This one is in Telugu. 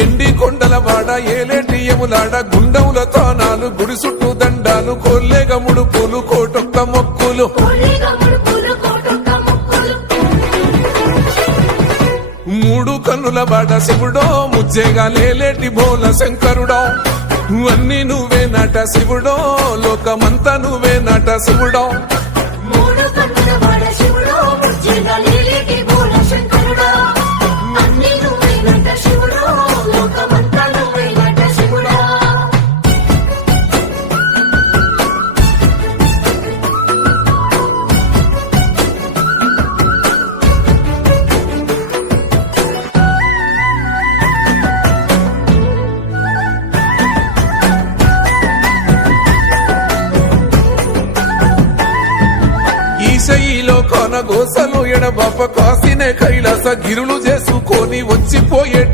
ఎండి కొండల వాడ ఏలేటి యములాడ గుండముల తానాలు గుడి చుట్టూ దండాలు కొల్లేగ ముడుపులు కోటొక్క మొక్కులు మూడు కన్నుల వాడ శివుడో ముజ్జేగా లేలేటి బోల శంకరుడో అన్ని నువ్వే నట శివుడో లోకమంతా నువ్వే నట శివుడో ఈశయిలో కొన గోసలు ఎడబాప కాసినే కైలాస గిరులు చేసుకొని వచ్చిపోయేటో